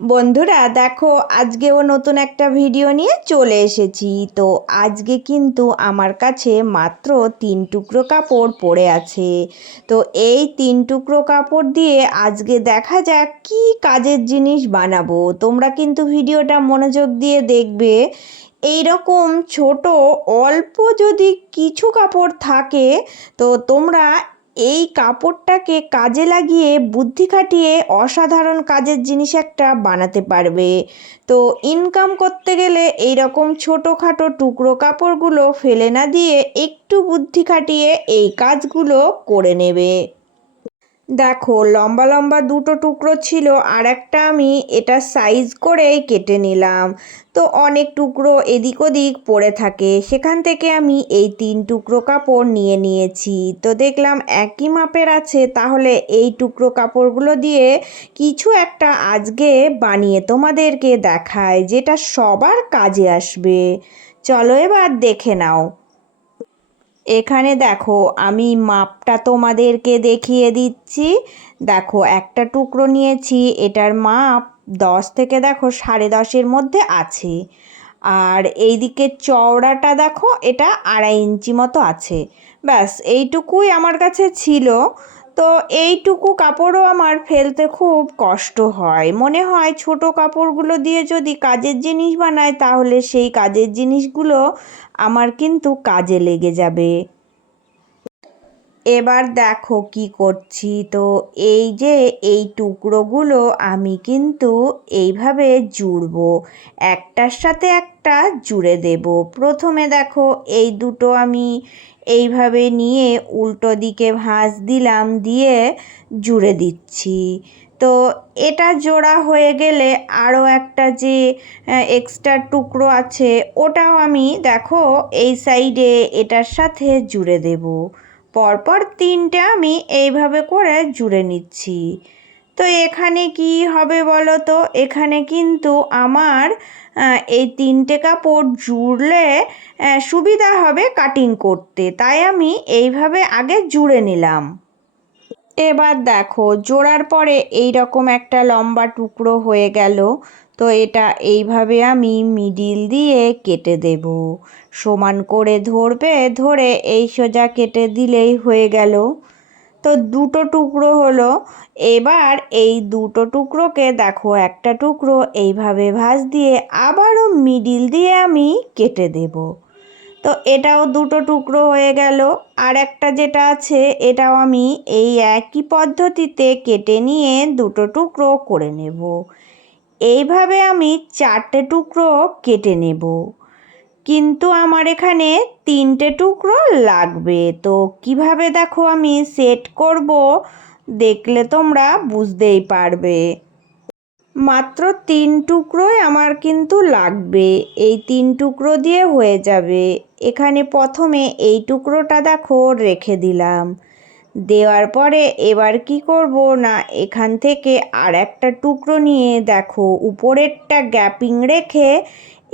বন্ধুরা দেখো, আজকেও নতুন একটা ভিডিও নিয়ে চলে এসেছি। তো আজকে কিন্তু আমার কাছে মাত্র 3 টুকরো কাপড় পড়ে আছে। তো এই 3 টুকরো কাপড় দিয়ে আজকে দেখা যাক কি কাজের জিনিস বানাবো। তোমরা কিন্তু ভিডিওটা মনোযোগ দিয়ে দেখবে। এই রকম ছোট অল্প যদি কিছু কাপড় থাকে, তো তোমরা এই কাপড়টাকে কাজে লাগিয়ে বুদ্ধি খাটিয়ে অসাধারণ কাজের জিনিস একটা বানাতে পারবে। তো ইনকাম করতে গেলে এই রকম ছোটোখাটো টুকরো কাপড়গুলো ফেলে না দিয়ে একটু বুদ্ধি খাটিয়ে এই কাজগুলো করে নেবে। দেখো, লম্বা লম্বা দুটো টুকরো ছিল, আর একটা আমি এটা সাইজ করে কেটে নিলাম। তো অনেক টুকরো এদিক ওদিক পড়ে থাকে, সেখান থেকে আমি এই 3 টুকরো কাপড় নিয়ে নিয়েছি। তো দেখলাম একই মাপের আছে, তাহলে এই টুকরো কাপড়গুলো দিয়ে কিছু একটা আজকে বানিয়ে তোমাদেরকে দেখায়, যেটা সবার কাজে আসবে। চলো এবার দেখে নাও। এখানে দেখো, আমি মাপটা তোমাদেরকে দেখিয়ে দিচ্ছি। দেখো, একটা টুকরো নিয়েছি, এটার মাপ 10 থেকে দেখো 10.5-এর মধ্যে আছে। আর এইদিকে চওড়াটা দেখো, এটা 2.5 ইঞ্চি মতো আছে। ব্যাস এইটুকুই আমার কাছে ছিল। তো এইটুকু কাপড়ও আমার ফেলতে খুব কষ্ট হয়, মনে হয় ছোট কাপড়গুলো দিয়ে যদি কাজের জিনিস বানায় তাহলে সেই কাজের জিনিসগুলো আমার কিন্তু কাজে লেগে যাবে। এবার দেখো কি করছি। তো এই যে এই টুকরোগুলো আমি কিন্তু এইভাবে জুড়বো, একটার সাথে একটা জুড়ে দেব। প্রথমে দেখো, এই দুটো আমি এইভাবে নিয়ে উল্টো দিকে ভাঁজ দিলাম, দিয়ে জুড়ে দিচ্ছি। তো এটা জোড়া হয়ে গেলে আরও একটা যে এক্সট্রা টুকরো আছে, ওটাও আমি দেখো এই সাইডে এটার সাথে জুড়ে দেব। পরপর 3টে আমি এইভাবে করে জুড়ে নিচ্ছি। তো এখানে কি হবে বলো তো? এখানে কিন্তু আমার এই 3টে কাপড় জুড়লে সুবিধা হবে কাটিং করতে, তাই আমি এইভাবে আগে জুড়ে নিলাম। এবার দেখো, জোড়ার পরে এই রকম একটা লম্বা টুকরো হয়ে গেল। তো এটা এইভাবে আমি মিডিল দিয়ে কেটে দেব। সমান করে ধরবে, ধরে এই সোজা কেটে দিলেই হয়ে গেল। তো দুটো টুকরো হলো। এবার এই দুটো টুকরোকে দেখো, একটা টুকরো এইভাবে ভাঁজ দিয়ে আবারও মিডিল দিয়ে আমি কেটে দেব। তো এটাও দুটো টুকরো হয়ে গেল। আর একটা যেটা আছে, এটাও আমি এই একই পদ্ধতিতে কেটে নিয়ে দুটো টুকরো করে নেব। এইভাবে আমি 4টে টুকরো কেটে নেব, কিন্তু আমার এখানে 3টে টুকরো লাগবে। তো কিভাবে দেখো আমি সেট করব, দেখলে তোমরা বুঝতেই পারবে। মাত্র 3 টুকরোই আমার কিন্তু লাগবে, এই 3 টুকরো দিয়ে হয়ে যাবে। এখানে প্রথমে এই টুকরোটা দেখো রেখে দিলাম। দেওয়ার পরে এবার কি করব না, এখান থেকে আর একটা টুকরো নিয়ে দেখো উপরেরটা গ্যাপিং রেখে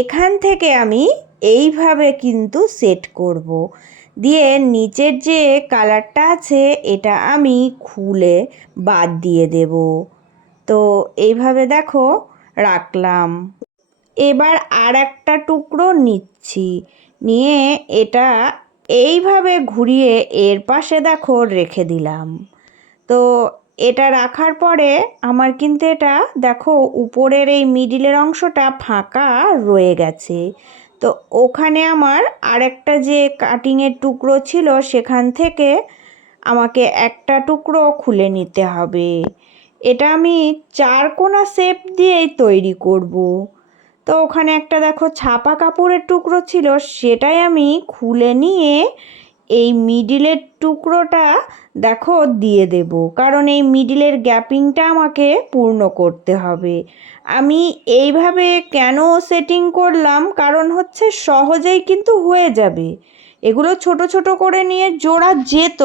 এখান থেকে আমি এইভাবে কিন্তু সেট করব। দিয়ে নিচের যে কালারটা আছে এটা আমি খুলে বাদ দিয়ে দেব। তো এইভাবে দেখো রাখলাম। এবার আর একটা টুকরো নিচ্ছি, নিয়ে এটা এইভাবে ঘুরিয়ে এর পাশে দেখো রেখে দিলাম। তো এটা রাখার পরে আমার কিন্তু এটা দেখো উপরের এই মিডিলের অংশটা ফাঁকা রয়ে গেছে। তো ওখানে আমার আরেকটা যে কাটিংয়ের টুকরো ছিল, সেখান থেকে আমাকে একটা টুকরো খুলে নিতে হবে। এটা আমি 4 কোনা শেপ দিয়েই তৈরি করব। তো ওখানে একটা দেখো ছাপা কাপড়ের টুকরো ছিল, সেটাই আমি খুলে নিয়ে এই মিডিলের টুকরোটা দেখো দিয়ে দেব, কারণ এই মিডিলের গ্যাপিংটা আমাকে পূর্ণ করতে হবে। আমি এইভাবে কেন সেটিং করলাম, কারণ হচ্ছে সহজেই কিন্তু হয়ে যাবে। এগুলো ছোট ছোট করে নিয়ে জোড়া যেত,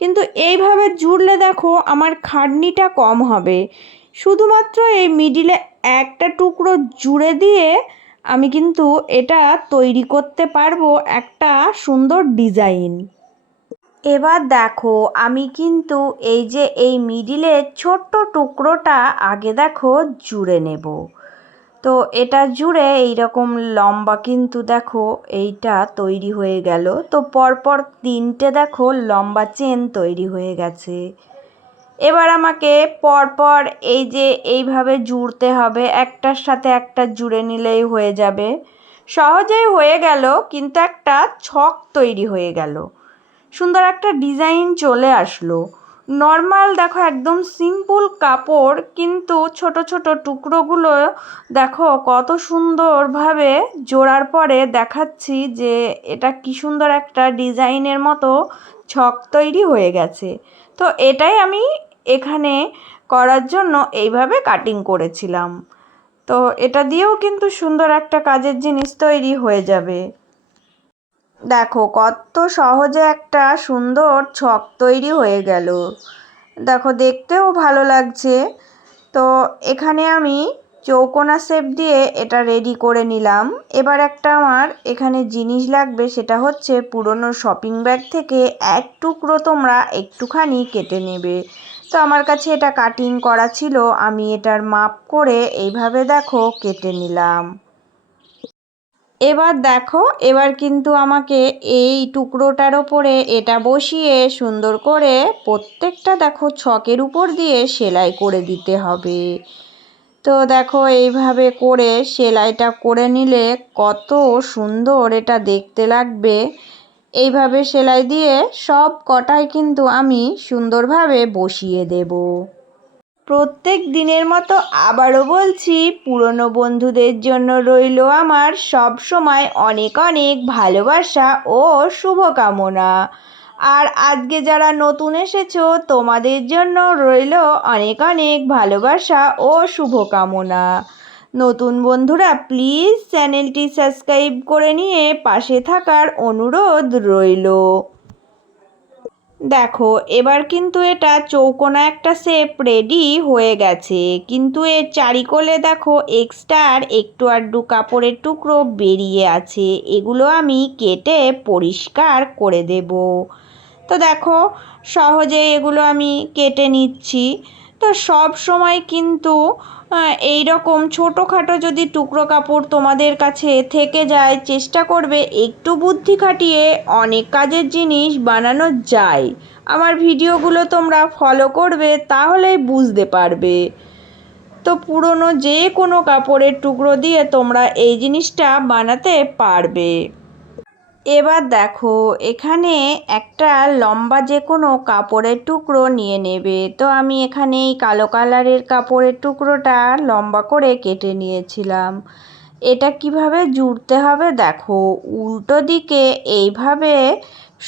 কিন্তু এইভাবে জুড়লে দেখো আমার খাটনিটা কম হবে। শুধুমাত্র এই মিডিলে একটা টুকরো জুড়ে দিয়ে আমি কিন্তু এটা তৈরি করতে পারবো একটা সুন্দর ডিজাইন। এবার দেখো আমি কিন্তু এই যে এই মিডিলের ছোট্ট টুকরোটা আগে দেখো জুড়ে নেব। তো এটা জুড়ে এইরকম লম্বা কিন্তু দেখো এইটা তৈরি হয়ে গেল। তো পরপর তিনটে দেখো লম্বা চেন তৈরি হয়ে গেছে। এবার আমাকে পরপর এই যে এইভাবে জুড়তে হবে, একটার সাথে একটা জুড়ে নিলেই হয়ে যাবে। সহজেই হয়ে গেল, কিন্তু একটা ছক তৈরি হয়ে গেল, সুন্দর একটা ডিজাইন চলে আসলো। নর্মাল দেখো একদম সিম্পল কাপড়, কিন্তু ছোট ছোট টুকরোগুলো দেখো কত সুন্দরভাবে জোড়ার পরে দেখাচ্ছি যে এটা কি সুন্দর একটা ডিজাইনের মতো ছক তৈরি হয়ে গেছে। তো এটাই আমি এখানে করার জন্য এইভাবে কাটিং করেছিলাম। তো এটা দিয়েও কিন্তু সুন্দর একটা কাজের জিনিস তৈরি হয়ে যাবে। দেখো কত সহজে একটা সুন্দর ছক তৈরি হয়ে গেল, দেখো দেখতেও ভালো লাগছে। তো এখানে আমি চৌকোনা শেপ দিয়ে এটা রেডি করে নিলাম। এবার একটা আমার এখানে জিনিস লাগবে, সেটা হচ্ছে পুরনো শপিং ব্যাগ থেকে এক টুকরো তোমরা একটুখানি কেটে নেবে। তো আমার কাছে এটা কাটিং করা ছিল, আমি এটার মাপ করে এইভাবে দেখো কেটে নিলাম। এবার দেখো এবার কিন্তু আমাকে এই টুকরোটার ওপরে এটা বসিয়ে সুন্দর করে প্রত্যেকটা দেখো ছকের উপর দিয়ে সেলাই করে দিতে হবে। তো দেখো এইভাবে করে সেলাইটা করে নিলে কত সুন্দর এটা দেখতে লাগবে। এইভাবে সেলাই দিয়ে সব কটাই কিন্তু আমি সুন্দরভাবে বসিয়ে দেব। প্রত্যেক দিনের মতো আবারও বলছি, পুরনো বন্ধুদের জন্য রইল আমার সব সময় অনেক অনেক ভালোবাসা ও শুভকামনা। আর আজকে যারা নতুন এসেছো তোমাদের জন্য রইল অনেক অনেক ভালোবাসা ও শুভকামনা। নতুন বন্ধুরা প্লিজ চ্যানেলটি সাবস্ক্রাইব করে নিয়ে পাশে থাকার অনুরোধ রইল। দেখো এবার কিন্তু এটা চৌকোনা একটা শেপ রেডি হয়ে গেছে, কিন্তু এর চারিকোলে দেখো এক্সট্রার একটু আধটু কাপড়ের টুকরো বেরিয়ে আছে, এগুলো আমি কেটে পরিষ্কার করে দেব। তো দেখো সহজে এগুলো আমি কেটে নিচ্ছি। তো সব সময় কিন্তু এই রকম ছোটোখাটো যদি টুকরো কাপড় তোমাদের কাছে থেকে যায়, চেষ্টা করবে একটু বুদ্ধি খাটিয়ে অনেক কাজের জিনিস বানানো যায়। আমার ভিডিওগুলো তোমরা ফলো করবে, তাহলেই বুঝতে পারবে। তো পুরনো যে কোনো কাপড়ের টুকরো দিয়ে তোমরা এই জিনিসটা বানাতে পারবে। এবার দেখো এখানে একটা লম্বা যে কোনো কাপড়ের টুকরো নিয়ে নেবে। তো আমি এখানে এই কালো কালারের কাপড়ের টুকরোটা লম্বা করে কেটে নিয়েছিলাম। এটা কিভাবে জুড়তে হবে দেখো, উল্টো দিকে এইভাবে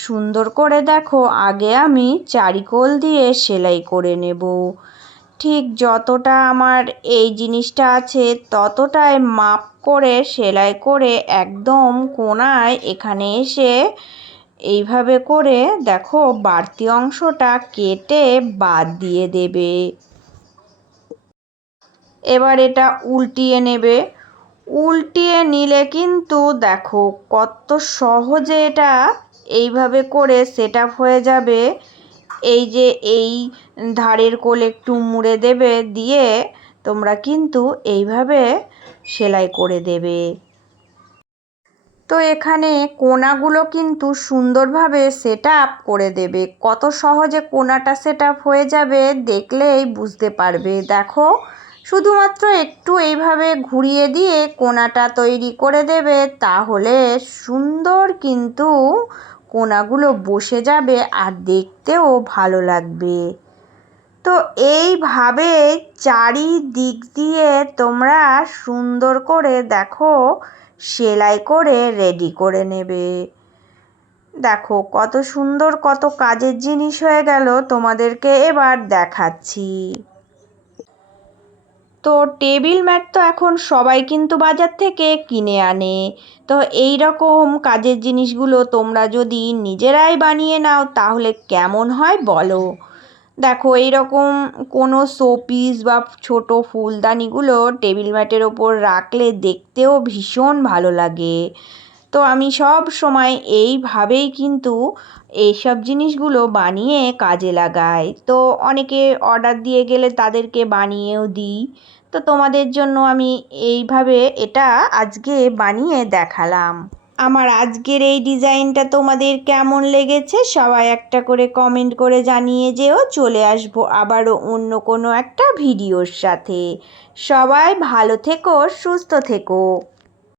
সুন্দর করে দেখো আগে আমি চারিকোল দিয়ে সেলাই করে নেব। ঠিক যতটা আমার এই জিনিসটা আছে ততটাই মাপ করে সেলাই করে একদম কোণায় এখানে এসে এইভাবে করে দেখো বাড়তি অংশটা কেটে বাদ দিয়ে দেবে। এবার এটা উল্টিয়ে নেবে। উল্টিয়ে নিলে কিন্তু দেখো কত সহজে এটা এইভাবে করে সেট আপ হয়ে যাবে। এই যে এই ধারের কোল একটু মুড়ে দেবে, দিয়ে তোমরা কিন্তু এইভাবে সেলাই করে দেবে। তো এখানে কোণাগুলো কিন্তু সুন্দরভাবে সেট আপ করে দেবে। কত সহজে কোণাটা সেট আপ হয়ে যাবে দেখলেই বুঝতে পারবে। দেখো শুধুমাত্র একটু এইভাবে ঘুরিয়ে দিয়ে কোণাটা তৈরি করে দেবে, তাহলে সুন্দর কিন্তু কোণাগুলো বসে যাবে আর দেখতেও ভালো লাগবে। তো এইভাবে চারিদিক দিয়ে তোমরা সুন্দর করে দেখো সেলাই করে রেডি করে নেবে। দেখো কত সুন্দর কত কাজের জিনিস হয়ে গেল, তোমাদেরকে এবার দেখাচ্ছি। তো টেবিল ম্যাট তো এখন সবাই কিন্তু বাজার থেকে কিনে আনে। তো এই রকম কাজের জিনিসগুলো তোমরা যদি নিজেরাই বানিয়ে নাও তাহলে কেমন হয় বলো। দেখো এইরকম কোনো শোপিস বা ছোটো ফুলদানিগুলো টেবিল ম্যাটের ওপর রাখলে দেখতেও ভীষণ ভালো লাগে। তো আমি সব সময় এইভাবেই কিন্তু এইসব জিনিসগুলো বানিয়ে কাজে লাগাই। তো অনেকে অর্ডার দিয়ে গেলে তাদেরকে বানিয়েও দিই। তো তোমাদের জন্য আমি এইভাবে এটা আজকে বানিয়ে দেখালাম। আমার আজকের এই ডিজাইনটা তোমাদের কেমন লেগেছে সবাই একটা করে কমেন্ট করে জানিয়ে যেও। চলে আসবো আবারও অন্য কোনো একটা ভিডিওর সাথে। সবাই ভালো থেকো, সুস্থ থেকো।